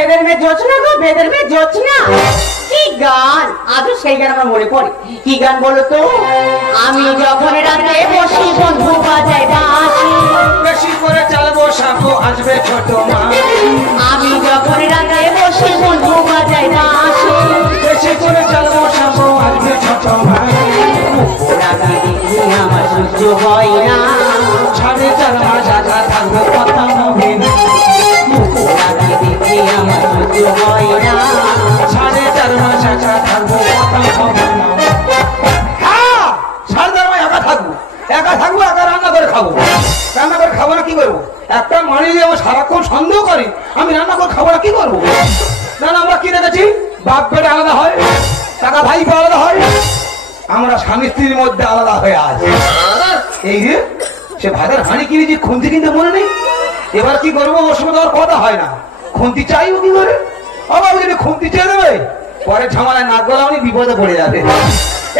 বেদের মেয়ে জোছনা গো, বেদের মেয়ে জোছনা। কি গান, আজও সেই গান আমার মনে পড়ে। কি গান বলো তো? আমি যখন রাতে বসি বন্ধু বাজাই বাঁশি, বেশি করে চালবো সাঁকো আসবে ছোট মা। আমি যখন রাতে বসি বন্ধু বাজাই বাঁশি, বেশি করে চালবো সাঁকো আসবে ছোট মা। আমার সহ্য হয় না, 4.5 মাস আঘা থাকবো কথা হবে না। আমার সহ্য হয় না, 4.5 মাস আঘা থাকবো কথা হবে না। হ্যাঁ, 4.5 মাস একা থাকবো, একা থাকবো, একা রান্না করে খাবো। রান্না করে খাবো না কি করবো? একটা মানুষ আমার সারাক্ষণ সন্দেহ করে আমি রান্না করে খাবো না কি করবো? না না, আমরা কি দেখেছি, বাপ বেটা আলাদা হয়, কাকা ভাই আলাদা হয়, আমরা স্বামী স্ত্রীর মধ্যে আলাদা হয়ে আছি। এই যে সে ভাতের হাঁড়ি কিনেছি, খুন্তি কিনতে মনে নেই। এবার কি করবো, ওর সময় তো আর কথা হয় না। খুন্তি চাইবো কি করে? বাবা যদি খুন্তি চেয়ে দেবে, পরে ঝামেলায় নাক গলাও বিপদে পড়ে যাবে।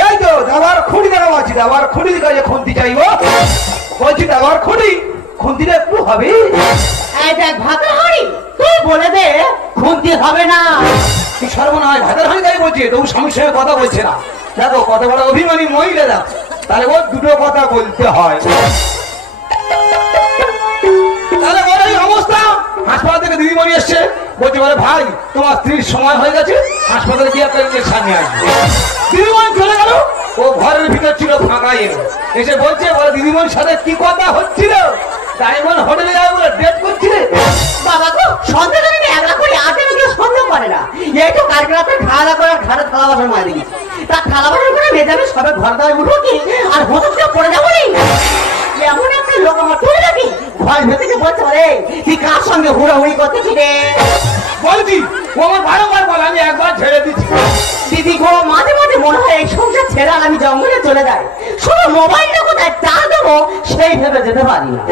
এই তো দাবার খুঁড়ি দেখা পাচ্ছি, দাবার খুঁড়ি কাজে খুন্তি চাইবো বলছি, দাবার খুঁড়ি খুন্তিটা একটু হবে। এই দেখ ভাতের হাঁড়ি, তুই বলে দে খুন্তি হবে না। কি সর্বনাশ, ভাতের হাঁড়ি তাই বলছে, তবু স্বামীর সঙ্গে কথা বলছে না। দেখো কত বড় অভিমানী মহিলা, দেখ তাহলে ওর দুটো কথা বলতে হয়। তাহলে ওর এই অবস্থা, হাসপাতাল থেকে দিদিমণি এসছে, বলছে বলে ভাই তোমার স্ত্রীর সময় হয়ে গেছে, হাসপাতালে গিয়ে একটা ইঞ্জেকশন নিয়ে আসবে। দিদিমণি চলে গেল, ও ঘরের ভিতর ছিল ফাঁকা, এসে বলছে বলে দিদিমণির সাথে কি কথা হচ্ছিল? ডায়মন্ড হোটেলে যাবে বলে ডেট করছিলে। বাবা গো, সন্দেহ করে একলা করে আটে কেউ সন্দেহ করে না। এই তো কালকে রাতে খাওয়া দাওয়া করে ঘরে থালা বাসন মারি দিয়েছি, তা থালা বাসন করে মেজাবে সবে ঘর দাওয়ায় উঠবো কি আর হতে পড়ে যাবো নি। এমন একটা লোক আমার তুলে রাখি, ঘর ভেতরে বলতে পারে তুই কার সঙ্গে হুড়াহুড়ি করতেছি রে? বলছি ও আমার বারবার বলে, আমি একবার ছেড়ে দিচ্ছি। দিদি গো, মাঝে মাঝে মনে হয় এই সংসার ছেড়ে আমি জঙ্গলে চলে যাই, শুধু মোবাইলটা কোথায় চার্জ দেবো সেই ভেবে যেতে পারি না।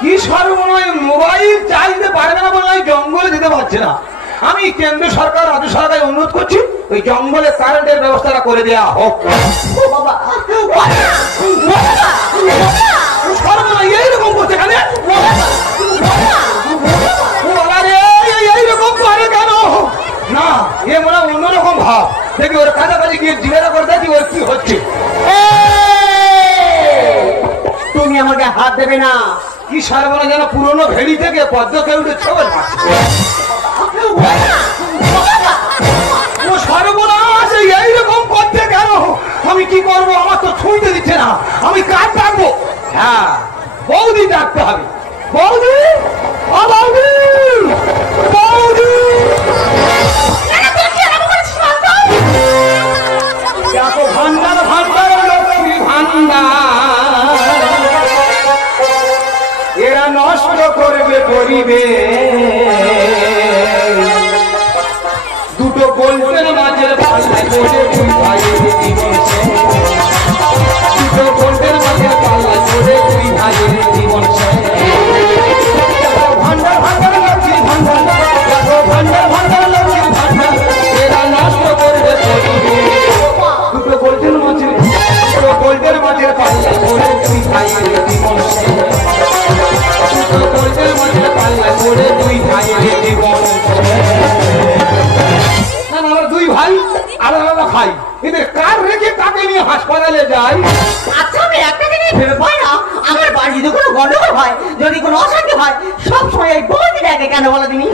কি সর্বনয়, মোবাইল চাইতে পারবে না বলে জঙ্গলে যেতে পারছে না। আমি কেন্দ্র সরকার রাজ্য সরকার অনুরোধ করছি, ওই জঙ্গলে কারেন্টের ব্যবস্থাটা করে দেওয়া হোক। ও বাবা, সর্বনয় এইরকম করছে কেন? এইরকম করে কেন? না, এ মনে হয় অন্যরকম ভাব। দেখি ওর কাছাকাছি গিয়ে জিজ্ঞাসা করে দেখি ওর কি হচ্ছে। তুমি আমাকে হাত দেবে না। কি সর্বনয়, যেন পুরনো ভেড়ি থেকে পদ্ম কেউ উঠেছে। ও সর্বনাশ, এইরকম করতে কেন? আমি কি করবো, আমার তো ছুঁইতে দিচ্ছে না। আমি কার ডাকবো? হ্যাঁ, বৌদি ডাকতে হবে। বৌদি, ও বৌদি, বৌদি। দেখো ভান্ডার ভান্ডার লক্ষ্মী ভান্ডার, এরা নষ্ট করবে করিবে। দুটো গোল্ডের মাঝের পাল্লায় পড়ে দুই ভাইয়ের জীবন শেষ। দুটো গোল্ডের মাঝের পাল্লায় পড়ে দুই ভাইয়ের জীবন শেষ। ভান্ডার ভান্ডার লক্ষ্মী ভান্ডার, দেখো ভান্ডার ভান্ডার লক্ষ্মী ভান্ডার, এরা নষ্ট করবে করিবে। দুটো গোল্ডের মাঝের পাল্লায় পড়ে দুই ভাইয়ের জীবন শেষ। দুটো গোল্ডের মাঝের পাল্লায় পড়ে দুই ভাইয়ের জীবন শেষ। আমরা দুই ভাই আলাদা আলাদা খাই, এদের কার রেখে কাকে নিয়ে হাসপাতালে যাই? আচ্ছা, আমি একটা জিনিস ভেবে পাই না, আমার বাড়ি যদি কোনো গন্ডগোল হয়, যদি কোনো অশান্তি হয়, সব সময় এই বৌদি ডাকে কেন বলো তুমি?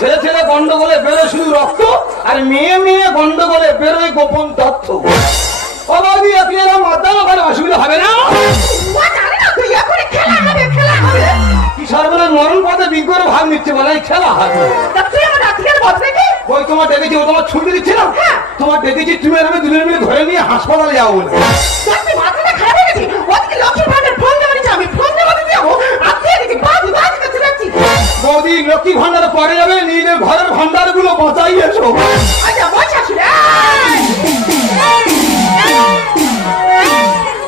ছেলে ছেলে গন্ডগোলে বেরোয় শুধু রক্ত, আর মেয়ে মেয়ে গন্ডগোলে বেরোয় গোপন তথ্য। অসুবিধা হবে না? কি সর্বনাশ, মরণ পথে বিজ্ঞর ভাগ নিচ্ছে বলে খেলা হবে। ওই তোমার ডেকেছি, ও তোমার ছুটি দিচ্ছে না? তোমার ডেকেছি, তুমি আর আমি দুজনে মিলে ধরে নিয়ে হাসপাতালে যাবো বলে। বৌদি লক্ষ্মী ভান্ডারে পরে যাবে, নিজের ঘরের ভান্ডার গুলো বাঁচাই এসো।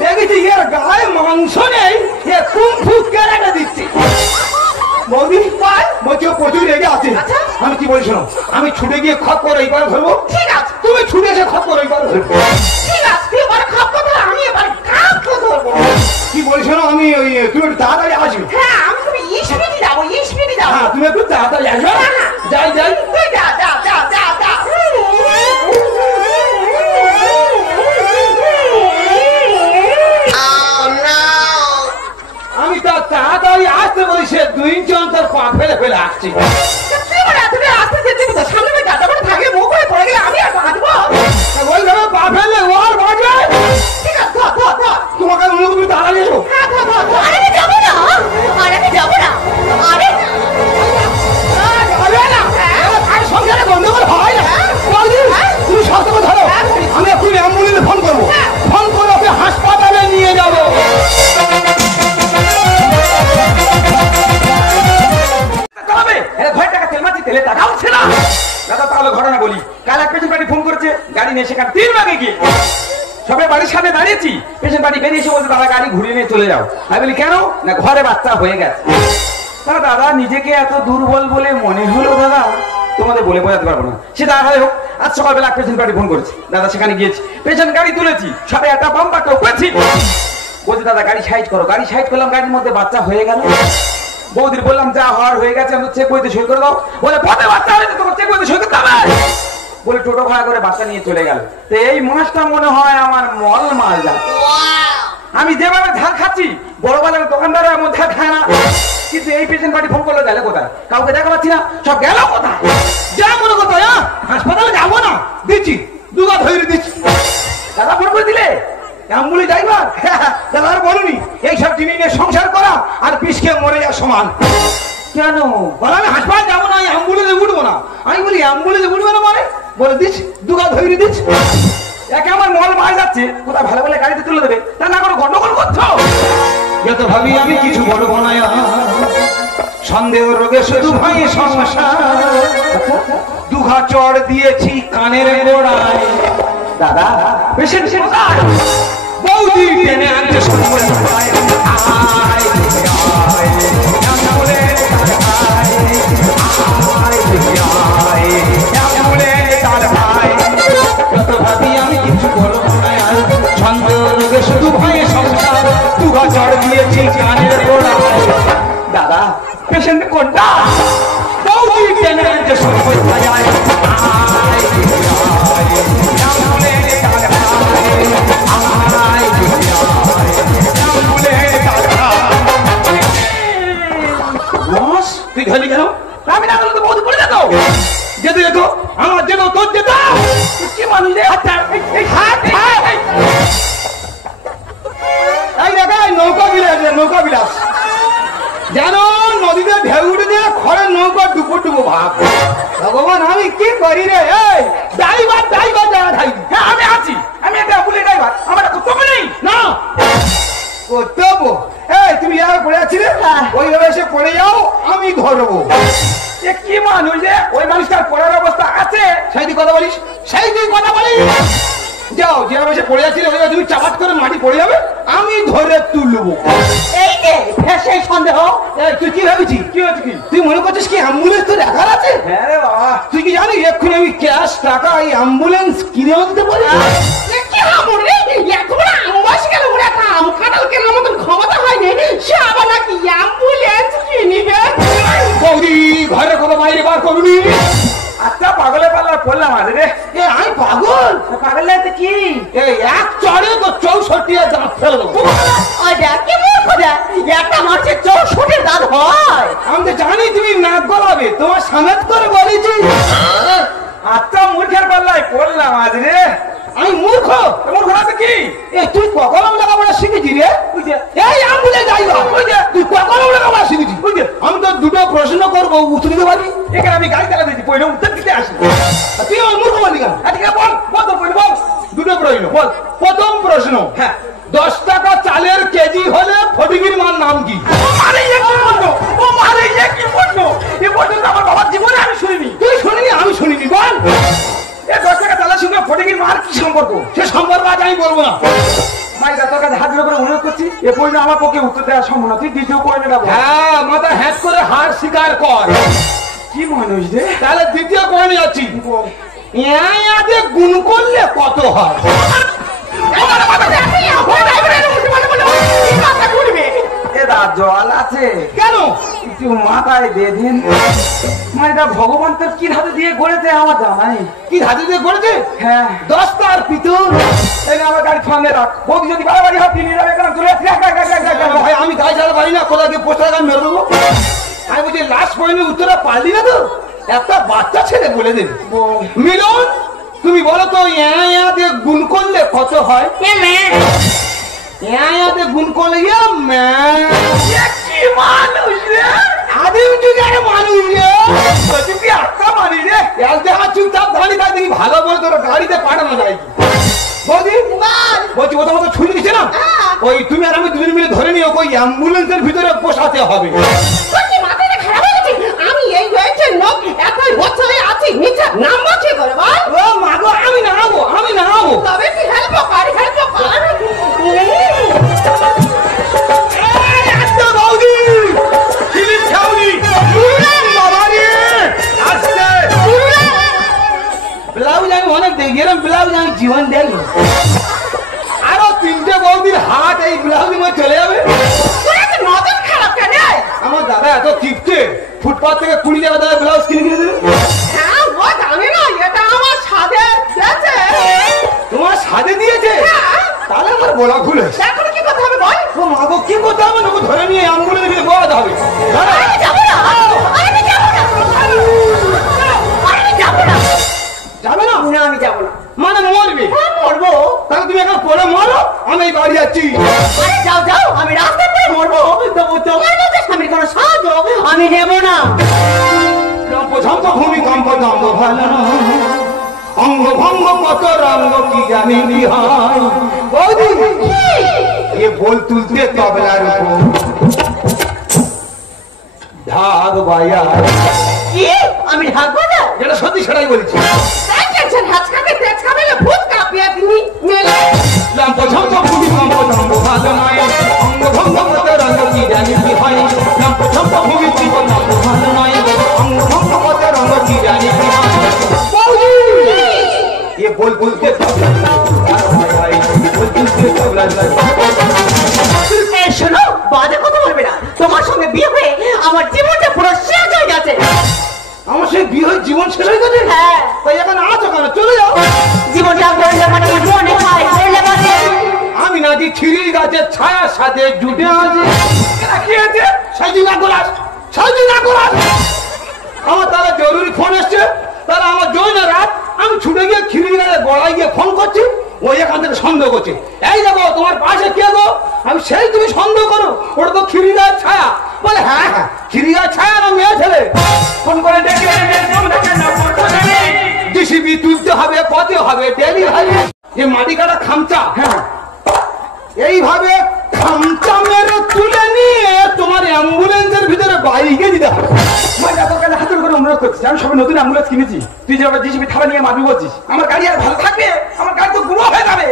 দেখেছি এর গায়ে মাংস নেই, এ কুমফু কেরাটে দিচ্ছে। বৌদি বলছি ও প্রচুর রেগে আছে। আমি কি বলছি, আমি ছুটে গিয়ে খপ করে এইবার ধরবো। ঠিক আছে, তুমি ছুটে ধরবো। ঠিক আছে, তুই এবার খাপ ধর, আমি এবার কাপ ধরবো। কি বলছো না, আমি ওই তুমি একটু তাড়াতাড়ি আসবে। হ্যাঁ, আমি তুমি স্পিডে যাবো, স্পিডে যাবো। হ্যাঁ, তুমি একটু তাড়াতাড়ি আসবে। যাই যাই। তুই যা যা যা যা যা। আমি তো তাড়াতাড়ি আসতে বলি, সে 2 ইঞ্চি অন্তর পা ফেলে ফেলে আসছি। তুই এবার এতটা আসতে যেতে দিবি তো, সামনে ওই গাটা করে থাকে, মুখ হয়ে পড়ে গেলে আমি আর বাঁচবো? ওইভাবে পা ফেললে ও আর বাঁচবে? ঠিক আছে, ধর ধর ধর। তোমাকে মনে তুমি তাড়াতাড়ি এসো। হ্যাঁ, ধর ধর ধর। আরে আমি যাবো না, আরে আমি যাবো না, আরে যাবে না? আর সংসারে গন্ডগোল হয় না। বৌদি, তুমি শক্ত করে ধরো। আমি এক্ষুনি অ্যাম্বুলেন্সে ফোন করবো। ফোন করে ওকে হাসপাতালে নিয়ে যাবো। ঘটনা বলি, কাল এক পেশেন্ট বাড়ি ফোন করেছে, গাড়ি নিয়ে সেখানে 3 ভাগে গিয়ে সবাই বাড়ির সামনে দাঁড়িয়েছি। পেশেন্ট বাড়ি বেরিয়ে এসে বলছে, দাদা গাড়ি ঘুরিয়ে নিয়ে চলে যাও। আমি বলি কেন? না ঘরে বাচ্চা হয়ে গেছে। তা দাদা নিজেকে এত দুর্বল বলে মনে হলো দাদা, তোমাদের বলে বোঝাতে পারবো না। সে দাদা হয় হোক, আজ সকালবেলা এক পেশেন্ট বাড়ি ফোন করেছে, দাদা সেখানে গিয়েছি, পেশেন্ট গাড়ি তুলেছি, সবাই একটা বাম্পার টোকেছি। বলছে দাদা গাড়ি সাইড করো। গাড়ি সাইড করলাম, গাড়ির মধ্যে বাচ্চা হয়ে গেল। বৌদির বললাম যা হওয়ার হয়ে গেছে, আমি চেক বইতে সই করে দাও। বলে পথে বাচ্চা হয়েছে, তোমার চেক বইতে সই করতে হবে। বলে টোটো ভাড়া করে বাচ্চা নিয়ে চলে গেল। তো এই মাসটা মনে হয় আমার মল মাল যা। আমি যেভাবে ধার খাচ্ছি, বড় বাজারের দোকানদাররা এমন ধার খায় না। কিন্তু এই পেশেন্ট বাড়ি ফোন করলো, গেলে কোথায়? কাউকে দেখা পাচ্ছি না, সব গেল কোথায়? যা মনে করতো হাসপাতালে যাবো না, দিচ্ছি দুগা ধরে দিচ্ছি। দাদা ফোন করে দিলে অ্যাম্বুলেন্স ড্রাইভার? দাদা আর বলুনি, এইসব জিনিস নিয়ে সংসার করা আর পিস খেয়ে মরে যাওয়া সমান। কেন? বলে আমি হাসপাতাল যাবো না, অ্যাম্বুলেন্সে উঠবো না। আমি বলি অ্যাম্বুলেন্সে উঠবে না মানে? বলে দিচ্ছি দুগা ধরে দিচ্ছি। একে আমার মল মার যাচ্ছে, কোথায় ভালো ভালো গাড়িতে তুলে দেবে, তা না করে গন্ডগোল করছো। যত ভাবি আমি কিছু বলবো না, সন্দেহ রোগে শুধু ভাই সমস্যা। দুঘা চড় দিয়েছি কানের গোড়ায়। দাদা পেশেন্ট কোথায়? বৌদি টেনে আনছে সময় পায়। আয় আয় আমলে আয় আয় আয় আমলে তার ভাই। যত ভাবি আমি কিছু বলবো না, সন্দেহ রোগে শুধু ভাই সমস্যা। দুঘা চড় দিয়েছি কানের গোড়ায়। দাদা পেশেন্ট কোনটা? বৌদি টেনে আনছে সময় পায়। আয় আয় আমলে তার ভাই। আয় বস তুই ধরলি কেন? আমি না বলতে বৌদি পড়ে যেত। যেত যেত আমার যেত, তোর যেত। কি মানুষ রে? নৌকা বিলাস, নৌকা বিলাস যেন নদীতে ঢেউ উঠে দিয়ে খড়ের নৌকা ডুবো ডুবো ভাব। ভগবান আমি কি করি রে? ড্রাইভার ড্রাইভার যারা ঢাইবি। হ্যাঁ আমি আছি, আমি একটা পুলিশ ড্রাইভার, আমার কর্তব্য নেই না? কর্তব্য? এই তুমি এভাবে পড়ে আছিলে, ওইভাবে এসে পড়ে যাও, আমি ধরবো। কি মানুষ রে? ওই মানুষটার পড়ার অবস্থা আছে, সেই তুই কথা বলিস, সেই তুই কথা বলিস। যাও, যেভাবে এসে পড়ে যাচ্ছিলে ওইভাবে তুমি চাপাত করে মাটি পড়ে যাবে, আমি ধরে তুলবো। এই যে সেই সন্দেহ। তুই কি ভাবছি? কি হচ্ছে কি? তুই মনে করছিস কি অ্যাম্বুলেন্স তোর রাখার আছে? হ্যাঁ রে বাবা, তুই কি জানিস এক্ষুনি আমি ক্যাশ টাকা এই অ্যাম্বুলেন্স কিনে আনতে পারি? কি আমর রে? এত বড় আমবাস কেন? ওরা একটা আম কাঁঠাল কেনার মতন ক্ষমতা হয়নি, সে আবার নাকি অ্যাম্বুলেন্স কিনিবে? বৌদি ঘরে কোনো বাইরে বার করবি? আচ্ছা পাগলে পাল্লা পড়লাম আজ রে। আমি পাগল? পাগল লাগতে কি? এই এক চড়ে তো 64 দাঁত ফেলে দেবো। কি মূর্খ দেখ, একটা মানুষের 64 দাঁত হয়? আমি তো জানি তুমি নাক গলাবে, তোমার সামেত করে বলেছি। আচ্ছা মূর্খের পাল্লায় পড়লাম আজ রে। আমি মূর্খ? মূর্খ আছে কি? তুই কখন লেখাপড়া শিখেছি রে? এই অ্যাম্বুলেন্স ড্রাইভার, তুই কখন লেখাপড়া শিখেছি? আমি তো দুটো প্রশ্ন করবো, উত্তর দিতে পারি? এখানে আমি গাড়ি চালা দিচ্ছি, পয়লা উত্তর দিতে আসি। তুই আমার মূর্খ বলি কেন? ঠিক আছে বল, বল তো বল। দুটো প্রশ্ন বল। প্রথম প্রশ্ন, হ্যাঁ 10 টাকা চালের কেজি হলে ফটিকির মার নাম কি? এ পর্যন্ত আমার বাবার জীবনে আমি শুনিনি। তুই শুনিনি? আমি শুনিনি। বল 10 টাকা চালের সঙ্গে ফটিকির মার কি সম্পর্ক? সে সম্পর্ক আজ আমি বলবো না। মাইকা তোর কাছে হাত জোড় করে অনুরোধ করছি, এ পর্যন্ত আমার পক্ষে উত্তর দেওয়া সম্ভব না। তুই দ্বিতীয় পয়েন্টটা বল। হ্যাঁ মাথা হ্যাট করে হার স্বীকার কর। কি মানুষ রে? তাহলে দ্বিতীয় পয়েন্টে যাচ্ছি। গুণ করলে কত হয়? জল আছে কেন? একটু মাথায় দিয়ে দিন। মানে ভগবান তো কি ধাতু দিয়ে গড়েছে আমার জানাই। কি ধাতু দিয়ে গড়েছে? হ্যাঁ, দস্তার পিতল। আমার গাড়ি সামনে রাখ, বৌদি যদি বাড়াবাড়ি হয় তিনি যাবে কেন চলে আসি। ভাই আমি গাড়ি চালাতে পারি না, কোথায় গিয়ে পোস্টার গান মেরে দেবো। আমি বলছি লাস্ট পয়েন্টের উত্তরটা পারলি না তো, একটা বাচ্চা ছেলে বলে দেবে। মিলন তুমি বলো তো ইয়া দিয়ে গুণ করলে কত হয়? ইয়া দিয়ে গুণ করলে মানুষ রে, আদিম যুগের মানুষ রে, তুই আত্মা মানি রে। চুপচাপ দাঁড়িয়ে থাকতে ভালো বলে তোর গাড়িতে পাঠানো যায়। বৌদি বলছি ওটা মতো ছুরি দিচ্ছে না, ওই তুমি আর আমি দুজন মিলে ধরে নিও, ওই অ্যাম্বুলেন্সের ভিতরে বসাতে হবে। আমি এই জন্য এতই বছরে আছি, নিচে নামবো কি করে বল? ও মাগো আমি নামাবো, আমি নামাবো। তবে তুই হেল্প কর, হেল্প কর। বৌদি ফিলিপ ছাউনি বাবা রে আসছে। ব্লাউজ আমি অনেক দেখি, এরকম ব্লাউজ আমি জীবন দেখি। আরো তিনটে বৌদির হাত এই ব্লাউজ মধ্যে চলে যাবে। নজর খারাপ কেন? আমার দাদা এত টিপছে, ফুটপাথ থেকে 20 টাকা দাদা ব্লাউজ কিনে কিনে দেবে। হ্যাঁ ও জানে না, এটা আমার সাথে দিয়েছে। তোমার সাথে দিয়েছে? তাহলে আমার বলা ভুল হয়েছে। এখন কি কথা হবে বল? ও মাগো কি করতে হবে? ওকে ধরে নিয়ে অ্যাম্বুলেন্সে নিয়ে বলাতে হবে। আমি যাবো না, আমি যাবো না, আমি যাবো না। যাবে না? না আমি যাবো না। মানে মরবে? হ্যাঁ মরবো। তাহলে তুমি এখন পরে মরো, আমি এই বাড়ি যাচ্ছি। আরে যাও যাও, আমি রাস্তায় পড়ে মরবো। তবু তোমার মধ্যে স্বামীর কোনো সাহায্য আমি নেব না। ঝম্প ভূমিকম্প দম্ভ ভালো না, অঙ্গ ভঙ্গ কত রঙ্গ কি জানি কি হয়। বৌদি এ বল তুলতে তবলার উপর ঢাক বায়া। কি আমি ঢাকবো না? যেটা সত্যি সেটাই বলেছি। তাই টেনশন হাঁচকাতে তেজ খাবেলে ভূত কাঁপিয়ে তিনি মেলে। লম্প ঝম্প ভূমিকম্প দম্ভ ভালো নয়, অঙ্গ ভঙ্গ কত রঙ্গ কি জানি কি হয়। লম্প ঝম্প ভূমিকম্প দম্ভ ভালো নয়, অঙ্গ ভঙ্গ কত রঙ্গ কি জানি কি হয়। বৌদি এ বল বলতে তবলার শোনো, বাজে কথা বলবে না। তোমার সঙ্গে বিয়ে হয়ে আমার জীবনটা পুরো শেষ হয়ে গেছে। আমার সেই বিয়ে হয়ে জীবন শেষ হয়ে গেছে? হ্যাঁ। তাই এখন আছো কেন? চলে যাও। জীবনটা গড়লে মানে মনে হয় গড়লে মানে আমি নাকি খিরির গাছের ছায়ার সাথে জুটে আছি। কি আছে? সাইজি না করাস, সাইজি না করাস। আমার তারা জরুরি ফোন এসছে, তারা আমার জয় না রাত। আমি ছুটে গিয়ে খিরির গাছের গড়ায় গিয়ে ফোন করছি, ওই এখান থেকে সন্দেহ করছে। এই দেখো তোমার পাশে কে গো? আমি সেই তুমি সন্দেহ করো, ওটা তো খিরির গাছের ছায়া। বলে হ্যাঁ হ্যাঁ খিরির গাছের ছায়া না মেয়ে ছেলে। ফোন করে ডেকে ডিসিবি তুলতে হবে, কত হবে ডেলিভারি। যে মাটি কাটা খামচা, হ্যাঁ এইভাবে খামচা মেরে তুলে নিয়ে তোমার অ্যাম্বুলেন্সের ভিতরে বাইকে দিতে হবে। হাতের করে অনুরোধ করছিস, আমি সবাই নতুন অ্যাম্বুলেন্স কিনেছি, তুই যেভাবে জিসিবি থালা নিয়ে মারবি বলছিস, আমার গাড়ি আর ভালো থাকবে? আমার গাড়ি তো গুঁড়ো হয়ে যাবে।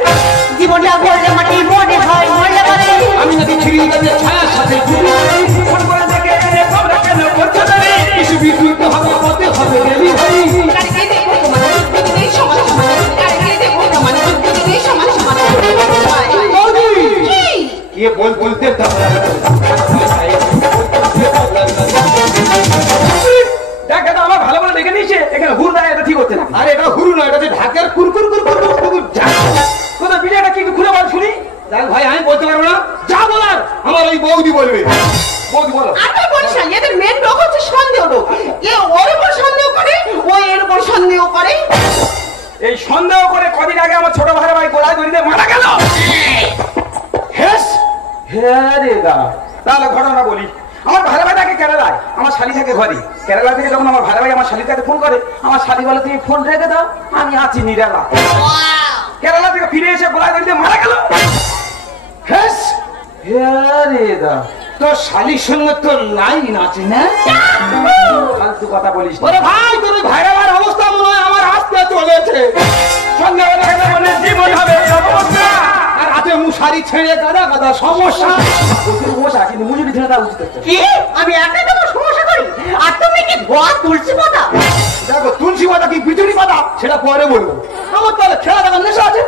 জীবনটা গড়লে মানে মনে হয় গড়লে মানে আমি নাকি খিরির গাছের ছায়ার সাথে জুটে আছি। ফোন করে দেখে তোমরা কেন করছো না রে? ডিসিবি তুলতে হবে, কত হবে ডেলিভারি। গাড়িকে দেখো মানে দুদিকেই সমান সমান, গাড়িকে দেখো মানে দুদিকেই সমান সমান। বৌদি কি কে বলতে তবলার দেখ দাদা আমার ভালো করে দেখে নিয়েছে, এখানে হুর দেয়, এটা ঠিক হচ্ছে না। আরে এটা হুরু নয়, এটা যে ঢাকের কুরকুর কুরকুর কুরকুর ঝাঁক। তোদের বিড়াটা কি একটু খুলে বল শুনি। দেখ ভাই আমি বলতে পারবো না, যা বলার আমার ওই বৌদি বলবে। বৌদি বলো। আর তুই বলিস না, এদের মেন রোগ হচ্ছে সন্দেহ রোগ। এ ওর উপর সন্দেহ করে, ও এর উপর সন্দেহ করে। এই সন্দেহ করে কদিন আগে আমার ছোট ভাই ভাই গোলায় দড়িতে মারা গেল। হেস হ্যাঁ রে দা, তাহলে ঘটনা বলি। আমার ভাই ভাই থাকে কেরালায়, আমার শালি থাকে ঘরে। কেরালা থেকে যখন আমার ভাই ভাই আমার শালির কাছে ফোন করে, আমার শালি বলে তুমি ফোন রেখে দাও, আমি আছি নিরালা। কেরালা থেকে ফিরে এসে গোলায় দড়িতে মারা গেল। হেস হ্যাঁ রে দা, তোর শালির সঙ্গে তোর লাইন আছে না? ফালতু কথা বলিস না। ওরে ভাই তোর ভাইরাবার অবস্থা মনে হয় আমার আসতে চলেছে। সন্ধ্যাবেলা গেলে মনে জীবন হবে সমস্যা, আর রাতে মুশারি ছেড়ে গাদা গাদা সমস্যা। সমস্যা কিন্তু মুজুরি ছেড়ে দেওয়া উচিত। কি আমি একা তোমার সমস্যা করি, আর তুমি কি ধোয়া তুলসী পাতা? দেখো তুলসী পাতা কি বিজুলি পাতা সেটা পরে বলবো। আমার তাহলে খেলা দেখার নেশা আছে,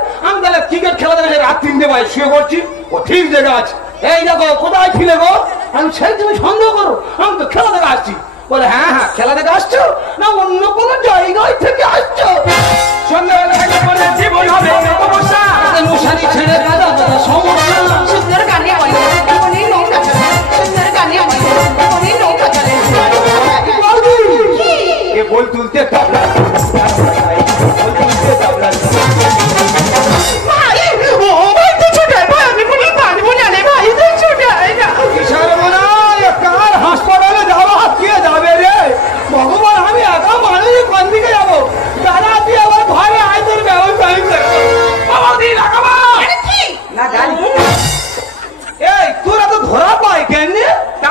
ক্রিকেট খেলা দেখে রাত 3টে বাজে শুয়ে পড়ছি, ও ঠিক জেগে আছে। এই দেখো কোথায় ছিলে গো? আমি সেই তুমি সন্দেহ করো, আমি তো খেলা দেখে আসছি। বলে হ্যাঁ হ্যাঁ খেলা দেখে আসছো না অন্য কোনো জায়গায় থেকে আসছো? সন্ধ্যাবেলা বলে জীবন হবে সমস্যা, মশারি ছেড়ে গাদা গাদা সমস্যা। সুন্দর গানে বলে জীবনে নৌকা চলে, সুন্দর গানে বলে জীবনে নৌকা চলে। এ বল তুলতে তাবলা, বল তুলতে তাবলা। ভাই ও ভাই তো ছোট ভাই, আমি বলি পারবো না রে ভাই, তুই ছোট না। কিসের মনে কার হাসপাতালে যাওয়া কে যাবে রে ভগবান? আমি একা মানুষ কোন দিকে যাবো? দাদা তুই আমার ঘরে আয়, তোর ব্যবস্থা আমি করবো। বাবা দিন লাগাবা না গাড়ি এই তোরা তো ধরা পায় কেন?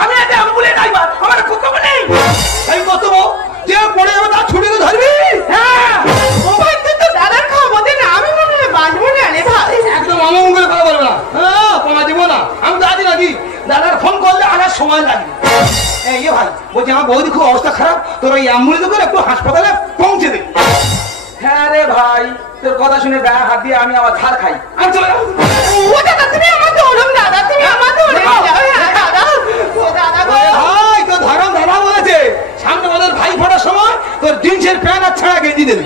আমি একটা অ্যাম্বুলেন্স ড্রাইভার, আমার কোথাও নেই। আমি কত যে পড়ে যাবে তার ছুটিকে ধরবি? হ্যাঁ ও ভাই তুই তো দাদার খবর দে না, আমি মনে হয় বাঁচবো না রে ভাই। একদম আমার মুখে কথা বলবে না, হ্যাঁ কমা দিব না। আমি দাদি নাকি দাদার ফোন করলে আসার সময় লাগবে। এই ভাই বলছি আমার বৌদি খুব অবস্থা খারাপ, তোর ওই অ্যাম্বুলেন্স করে একটু হাসপাতালে পৌঁছে দে। হ্যাঁ রে ভাই, তোর কথা শুনে গায়ে হাত দিয়ে আমি আমার ধার খাই। আমি চলে যাবো। ও দাদা তুমি আমার দৌড়ম দাদা, তুমি আমার দৌড়ে যাও। হ্যাঁ দাদা ও দাদা গো। ভাই তোর ধরম দাদা বলেছে সামনে ওদের ভাই ফোটার সময় তোর জিন্সের প্যান্ট আর ছাড়া গেঞ্জি দেবে।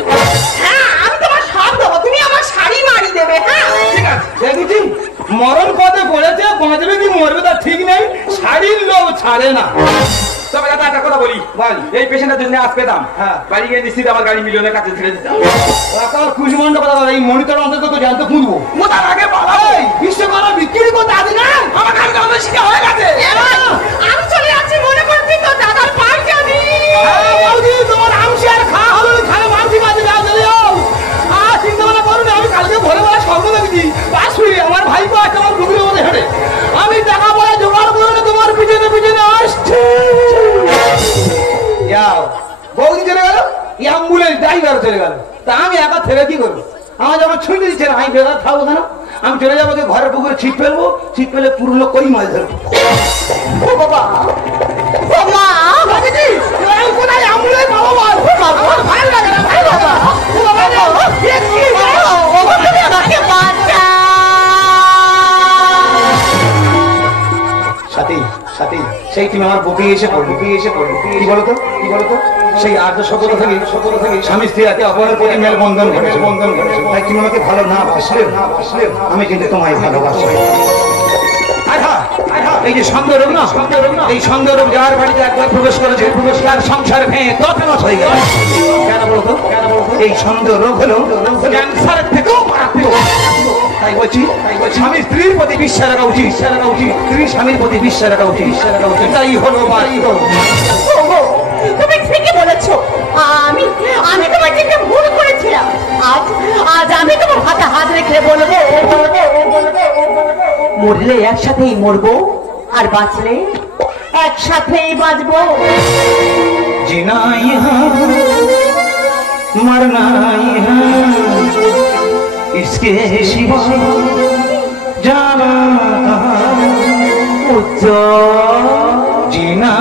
হ্যাঁ আমি তোমার সব দেবো, তুমি আমার শাড়ি মারি দেবে। হ্যাঁ ঠিক আছে দেখেছি মরণ পথে পড়েছে, বাঁচবে কি মরবে তার ঠিক নেই, শাড়ির লোভ ছাড়ে না। তবে দাদা একটা কথা বলি, বল। এই পেশেন্টের জন্য আজ পেতাম, হ্যাঁ। বাড়ি গিয়ে নিশ্চিত আমার গাড়ি মিলিয়নের কাছে ছেড়ে দিতাম। একার কুশমন্ড কথা বলে, এই মনিটর অন্তত তো জানতে খুঁজবো। মোটার আগে বাবা এই বিশ্বকর্মা বিক্রি করতে আদি না আমার গাড়ি তো শিখা হয়ে গেছে। আমি চলে যাচ্ছি, মনে করছি তো দাদার পাই যাবি। তোমার আমসি আর খাওয়া হলো খালে মানসি কাজে যাও চলে যাও। আর চিন্তা ভাবনা করুন, আমি কালকে ভোরবেলা স্বপ্ন দেখেছি পাশুই আমার ভাইপো একটা আমার পুকুরের মধ্যে হেঁটে আমি টাকা পয়সা জোগাড় করে তোমার পিছনে পিছনে আসছে। যাও বৌদি চলে গেল, অ্যাম্বুলেন্স ড্রাইভার চলে গেল, তা আমি একা থেকে কি করবো? আমার যখন ছুটি দিচ্ছে না, আমি বেকার থাকবো কেন? আমি চলে যাবো ঘরের পুকুরে ছিপ ফেলবো, ছিপ ফেলে পুরনো কই মাছ ধরবো। ও বাবা ও মা দেখেছি আমি কোথায় অ্যাম্বুলেন্স পাবো বল? ভালো লাগে না ভাই বাবা। ও বাবা এ কি ও বাবা তুমি আমাকে বাঁচা। সাথী সাথী সেই তুমি আমার বুকে এসে পড়ো, বুকে এসে পড়ো। কি বলতো কি বলতো সেই আর্য শব্দ থেকে স্বামী স্ত্রী একে অপরের প্রতি মেলবন্ধন ঘটেছে, বন্ধন ঘটেছে। তাই তুমি আমাকে ভালো না বাসলে আমি কিন্তু তোমায় ভালোবাসি। এই যে সন্দেহরোগ না, এই সন্দেহরোগ যার বাড়িতে একবার প্রবেশ করেছে, তার সংসার ভেঙে তছনছ হয়ে গেল। কেন বলতো এই সন্দেহরোগ হলো ক্যান্সারের থেকেও মারাত্মক। তাই বলছি স্বামী স্ত্রীর প্রতি বিশ্বাস রাখা উচিত, স্ত্রী স্বামীর প্রতি বিশ্বাস রাখা উচিত। তাই হলো বাড়ি হলো। তুমি ঠিকই বলেছো, আমি তোমার থেকে ভুল করেছিলাম। আজ আমি তোমার হাতে হাত রেখে বলবো মরলে একসাথেই মরবো, আর বাঁচলে একসাথেই বাঁচবো। जीना यहाँ मरना यहाँ, इसके सिवा जाना कहाँ। উজ্জ্বল जीना